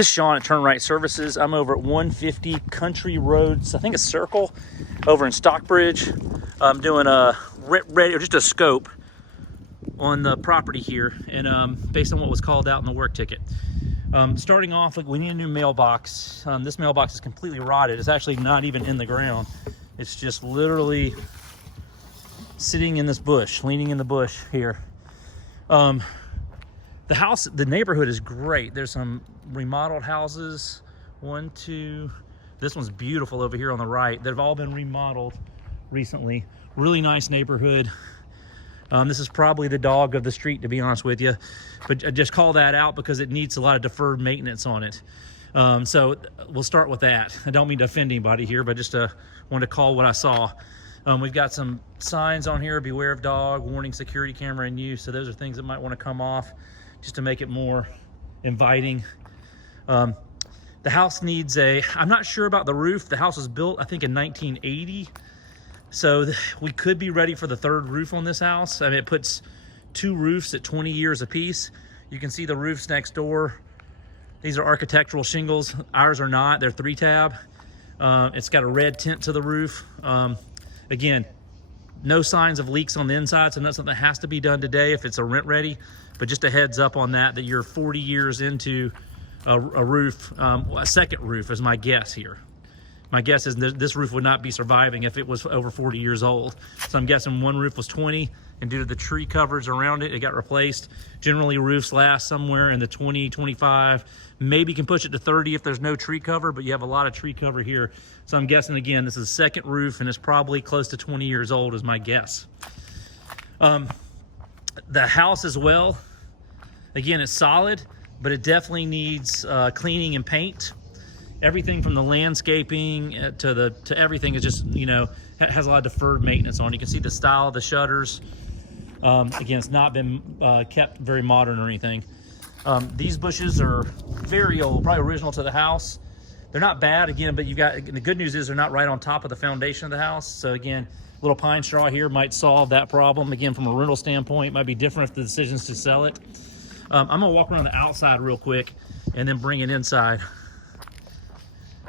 This is Sean at Turn Right Services. I'm over at 150 Country Roads, I think it's Circle, over in Stockbridge. I'm doing a ready, or just a scope on the property here, and based on what was called out in the work ticket. Starting off, we need a new mailbox. This mailbox is completely rotted. It's actually not even in the ground. It's just literally sitting in this bush, leaning in the bush here. The neighborhood is great. There's some remodeled houses. One, two, this one's beautiful over here on the right. They've all been remodeled recently. Really nice neighborhood. This is probably the dog of the street, to be honest with you, but I just call that out because it needs a lot of deferred maintenance on it. So we'll start with that. I don't mean to offend anybody here, but just wanted to call what I saw. We've got some signs on here: beware of dog, warning, security camera in use. So those are things that might want to come off just to make it more inviting. The house needs I'm not sure about the roof. The house was built, I think, in 1980. So we could be ready for the third roof on this house. I mean, it puts two roofs at 20 years apiece. You can see the roofs next door. These are architectural shingles. Ours are not. They're 3-tab. It's got a red tint to the roof. Again, no signs of leaks on the inside, so that's something that has to be done today if it's a rent ready. But just a heads up on that you're 40 years into a roof, a second roof is my guess here. My guess is this roof would not be surviving if it was over 40 years old. So I'm guessing one roof was 20, and due to the tree coverage around it, it got replaced. Generally, roofs last somewhere in the 20, 25, maybe can push it to 30 if there's no tree cover, but you have a lot of tree cover here. So I'm guessing, again, this is a second roof, and it's probably close to 20 years old is my guess. The house as well, again, it's solid, but it definitely needs cleaning and paint. Everything from the landscaping to everything is just, has a lot of deferred maintenance on. You can see the style of the shutters. Again, it's not been kept very modern or anything. These bushes are very old, probably original to the house. They're not bad, again, but the good news is they're not right on top of the foundation of the house. So again, little pine straw here might solve that problem. Again, from a rental standpoint, it might be different if the decision's to sell it. I'm gonna walk around the outside real quick and then bring it inside.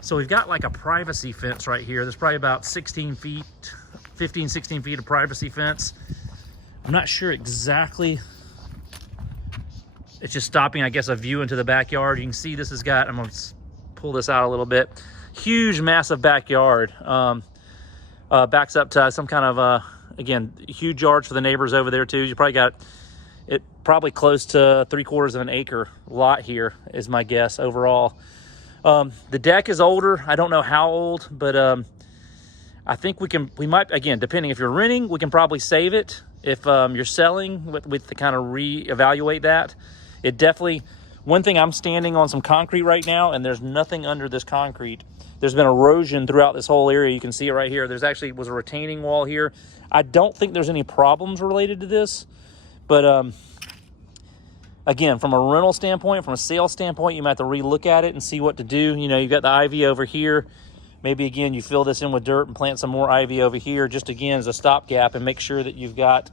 So we've got like a privacy fence right here. There's probably about 16 feet, 15, 16 feet of privacy fence. I'm not sure exactly. It's just stopping, I guess, a view into the backyard. You can see this has got, I'm gonna pull this out a little bit. Huge, massive backyard. Backs up to some kind of, again, huge yards for the neighbors over there too. You probably got it probably close to 3/4 of an acre lot here is my guess overall. The deck is older. I don't know how old, but I think we might, again, depending if you're renting, we can probably save it. If you're selling, with to kind of reevaluate that. It definitely, one thing, I'm standing on some concrete right now, and there's nothing under this concrete. There's been erosion throughout this whole area. You can see it right here. There's actually was a retaining wall here. I don't think there's any problems related to this, but again, from a rental standpoint, from a sales standpoint, you might have to relook at it and see what to do. You've got the ivy over here. Maybe, again, you fill this in with dirt and plant some more ivy over here, just, again, as a stopgap, and make sure that you've got,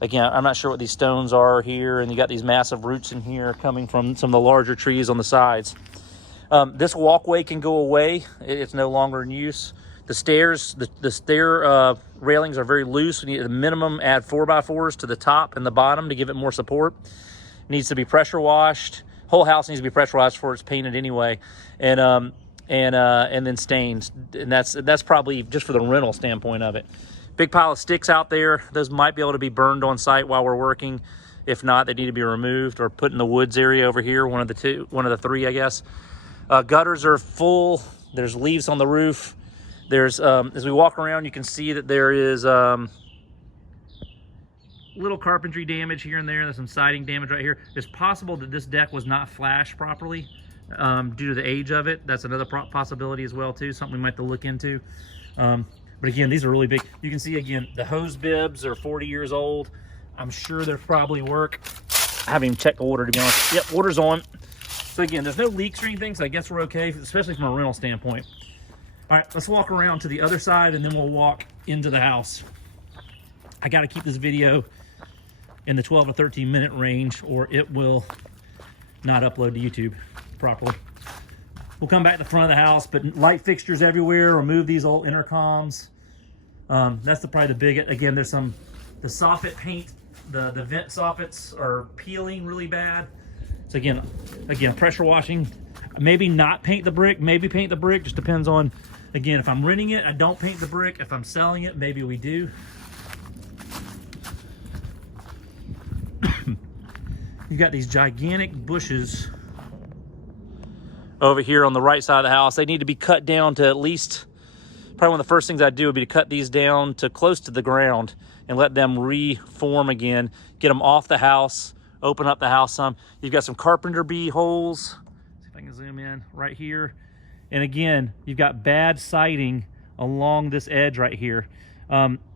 again, I'm not sure what these stones are here, and you got these massive roots in here coming from some of the larger trees on the sides. This walkway can go away. It's no longer in use. The stairs, the stair railings are very loose. We need, at the minimum, add 4x4s to the top and the bottom to give it more support. Needs to be pressure washed. Whole house needs to be pressure washed before it's painted anyway, and then stained. And that's probably just for the rental standpoint of it. Big pile of sticks out there. Those might be able to be burned on site while we're working. If not, they need to be removed or put in the woods area over here. One of the three, I guess. Gutters are full. There's leaves on the roof. There's as we walk around, you can see that there is little carpentry damage here and there. There's some siding damage right here. It's possible that this deck was not flashed properly due to the age of it. That's another possibility as well too, something we might have to look into. But again, these are really big. You can see, again, the hose bibs are 40 years old. I'm sure they're probably work. I haven't even checked the water, to be honest. Yep, water's on. So again, there's no leaks or anything, so I guess we're okay, especially from a rental standpoint. All right, let's walk around to the other side, and then we'll walk into the house. I got to keep this video in the 12 to 13 minute range, or it will not upload to YouTube. properly. We'll come back to the front of the house, but light fixtures everywhere. Remove these old intercoms. That's probably the biggest. Again, there's the soffit paint, the vent soffits are peeling really bad. So again, pressure washing. Maybe not paint the brick, maybe paint the brick. Just depends on, again, if I'm renting it, I don't paint the brick. If I'm selling it, maybe we do. You've got these gigantic bushes over here on the right side of the house. They need to be cut down to at least, probably one of the first things I'd do would be to cut these down to close to the ground and let them reform again, get them off the house, open up the house some. You've got some carpenter bee holes. See if I can zoom in right here. And again, you've got bad siding along this edge right here.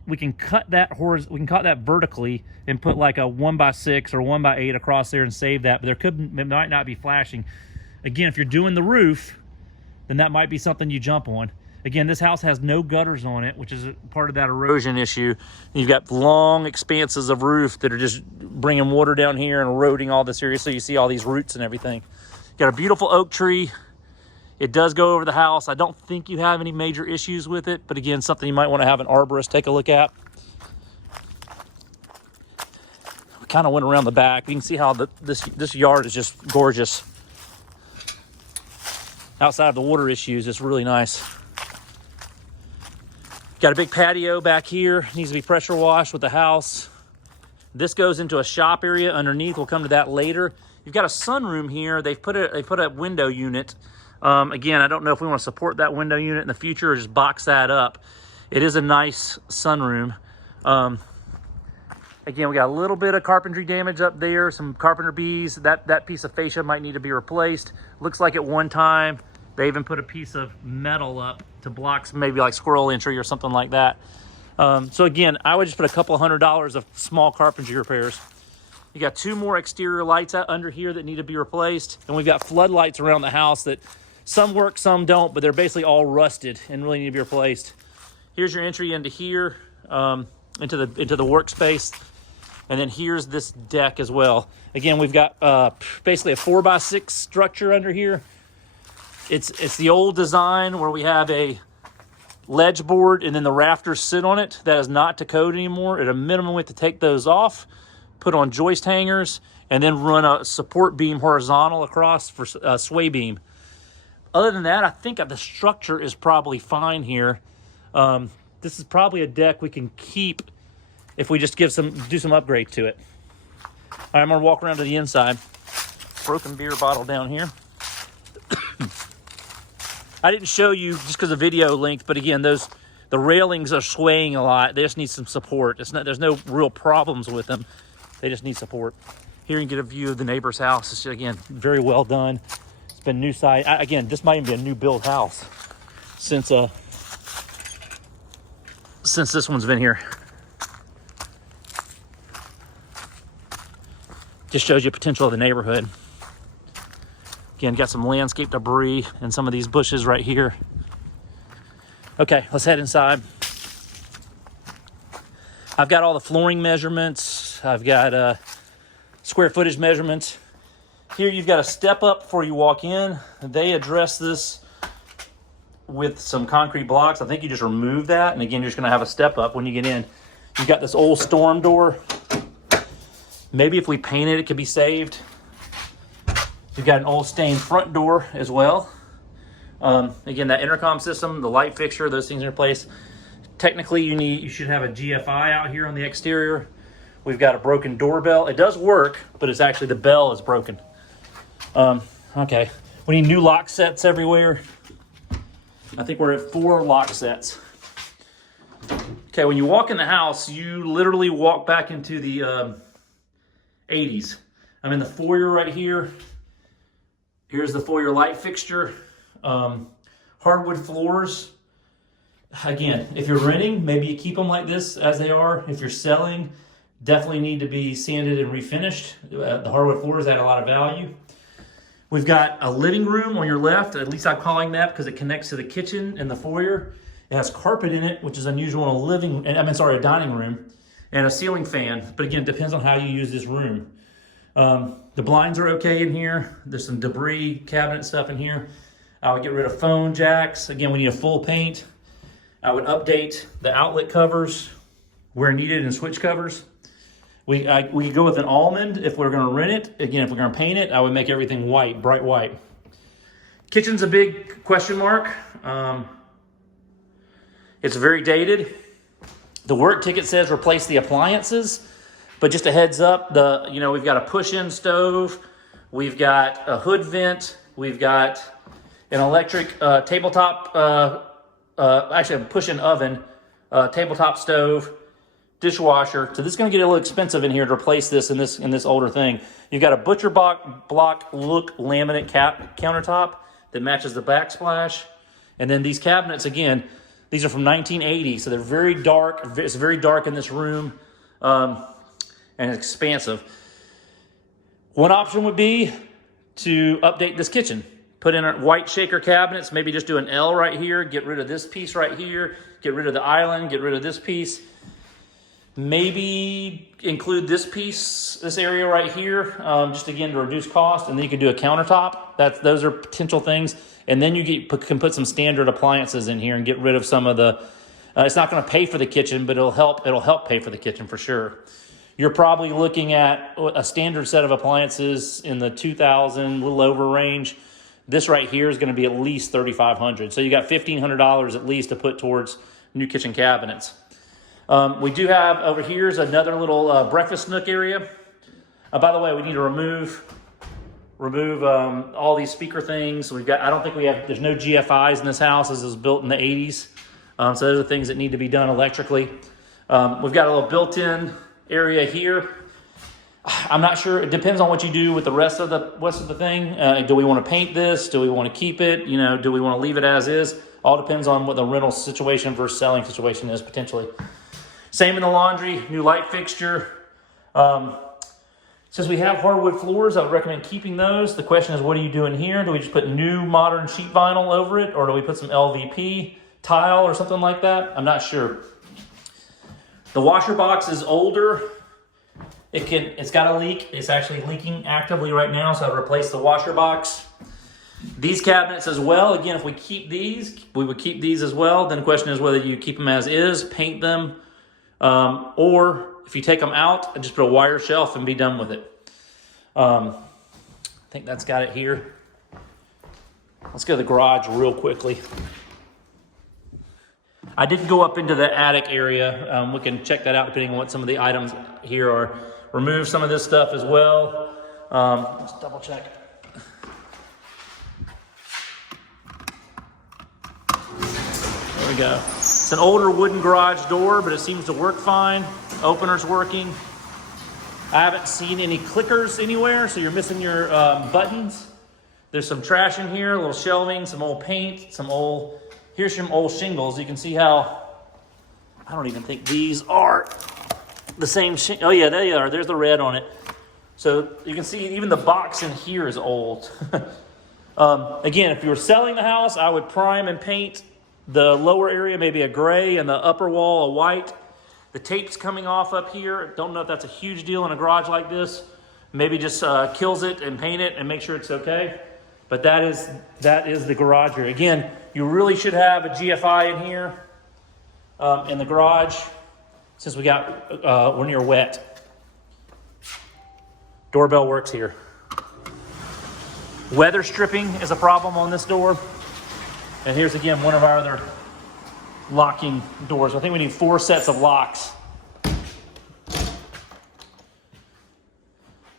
We can cut that vertically and put like a 1x6 or 1x8 across there and save that, but it might not be flashing. Again, if you're doing the roof, then that might be something you jump on. Again, this house has no gutters on it, which is part of that erosion issue. You've got long expanses of roof that are just bringing water down here and eroding all this area, so you see all these roots and everything. You've got a beautiful oak tree. It does go over the house. I don't think you have any major issues with it, but again, something you might want to have an arborist take a look at. We kind of went around the back. You can see how this yard is just gorgeous. Outside of the water issues, it's really nice. Got a big patio back here. Needs to be pressure washed with the house. This goes into a shop area underneath. We'll come to that later. You've got a sunroom here. They put a window unit. Again, I don't know if we want to support that window unit in the future or just box that up. It is a nice sunroom. Again, we got a little bit of carpentry damage up there, some carpenter bees. That piece of fascia might need to be replaced. Looks like at one time, they even put a piece of metal up to block maybe like squirrel entry or something like that. So again, I would just put a couple $100 of small carpentry repairs. You got 2 more exterior lights out under here that need to be replaced. And we've got floodlights around the house that some work, some don't, but they're basically all rusted and really need to be replaced. Here's your entry into here, into the workspace. And then here's this deck as well. Again, we've got basically a 4x6 structure under here. It's the old design where we have a ledge board and then the rafters sit on it. That is not to code anymore. At a minimum, we have to take those off, put on joist hangers, and then run a support beam horizontal across for sway beam. Other than that, I think the structure is probably fine here. This is probably a deck we can keep if we just do some upgrade to it. All right, I'm gonna walk around to the inside. Broken beer bottle down here. I didn't show you just because of video length, but again, the railings are swaying a lot. They just need some support. There's no real problems with them. They just need support. Here you can get a view of the neighbor's house. It's, again, very well done. It's been new side. Again, this might even be a new build house since this one's been here. Just shows you potential of the neighborhood. Again, got some landscape debris and some of these bushes right here. Okay, let's head inside. I've got all the flooring measurements. I've got square footage measurements. Here you've got a step up before you walk in. They address this with some concrete blocks. I think you just remove that. And again, you're just gonna have a step up when you get in. You've got this old storm door. Maybe if we paint it, it could be saved. You've got an old stained front door as well. Again, that intercom system, the light fixture, those things are in place. Technically, you should have a GFI out here on the exterior. We've got a broken doorbell. It does work, but it's actually the bell is broken. Okay, we need new lock sets everywhere. I think we're at 4 lock sets. Okay, when you walk in the house, you literally walk back into the 80s. I'm in the foyer right here. Here's the foyer light fixture. Hardwood floors. Again, if you're renting, maybe you keep them like this as they are. If you're selling, definitely need to be sanded and refinished. The hardwood floors add a lot of value. We've got a living room on your left. At least I'm calling that because it connects to the kitchen and the foyer. It has carpet in it, which is unusual in a dining room, and a ceiling fan. But again, it depends on how you use this room. The blinds are okay in here. There's some debris, cabinet stuff in here. I would get rid of phone jacks. Again, we need a full paint. I would update the outlet covers where needed and switch covers. We could go with an almond if we're gonna rent it. Again, if we're gonna paint it, I would make everything white, bright white. Kitchen's a big question mark. It's very dated. The work ticket says replace the appliances, but just a heads up, we've got a push-in stove, we've got a hood vent, we've got an electric tabletop, actually a push-in oven, tabletop stove, dishwasher. So this is going to get a little expensive in here to replace this in this older thing. You've got a butcher block look laminate countertop that matches the backsplash, and then these cabinets again. These are from 1980, so they're very dark. It's very dark in this room, and expansive. One option would be to update this kitchen. Put in white shaker cabinets, maybe just do an L right here, get rid of this piece right here, get rid of the island, get rid of this piece. Maybe include this piece, this area right here, just again to reduce cost, and then you can do a countertop. Those are potential things. And then you can put some standard appliances in here and get rid of some of the, it's not gonna pay for the kitchen, but it'll help pay for the kitchen for sure. You're probably looking at a standard set of appliances in the 2,000, little over range. This right here is gonna be at least $3,500. So you got $1,500 at least to put towards new kitchen cabinets. We do have over here is another little breakfast nook area. By the way, we need to remove all these speaker things. There's no GFIs in this house. This was built in the 80s. So those are things that need to be done electrically. We've got a little built-in area here. I'm not sure. It depends on what you do with the rest of the thing. Do we want to paint this? Do we want to keep it? Do we want to leave it as is? All depends on what the rental situation versus selling situation is potentially. Same in the laundry, new light fixture. Since we have hardwood floors, I would recommend keeping those. The question is, what are you doing here? Do we just put new modern sheet vinyl over it, or do we put some LVP tile or something like that? I'm not sure. The washer box is older. It's got a leak. It's actually leaking actively right now, so I've replaced the washer box. These cabinets as well, again, if we keep these, we would keep these as well. Then the question is whether you keep them as is, paint them, or if you take them out, just put a wire shelf and be done with it. I think that's got it here. Let's go to the garage real quickly. I didn't go up into the attic area. We can check that out depending on what some of the items here are. Remove some of this stuff as well. Let's double check. There we go. It's an older wooden garage door, but it seems to work fine. Opener's working. I haven't seen any clickers anywhere, so you're missing your buttons. There's some trash in here, a little shelving, some old paint, here's some old shingles. You can see how, I don't even think these are the same oh yeah, they are. There's the red on it. So you can see even the box in here is old. Again, if you were selling the house, I would prime and paint the lower area, maybe a gray, and the upper wall a white. The tape's coming off up here. Don't know if that's a huge deal in a garage like this. Maybe just kills it and paint it and make sure it's okay. But that is the garage here. Again, you really should have a GFI in here in the garage, since we're near wet. Doorbell works here. Weather stripping is a problem on this door. And here's again one of our other locking doors. I think we need 4 sets of locks.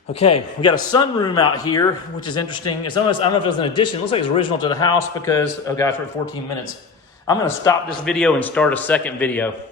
Okay, we got a sunroom out here, which is interesting. It's almost, I don't know if it was an addition. It looks like it's original to the house because, oh gosh, we're at 14 minutes. I'm gonna stop this video and start a second video.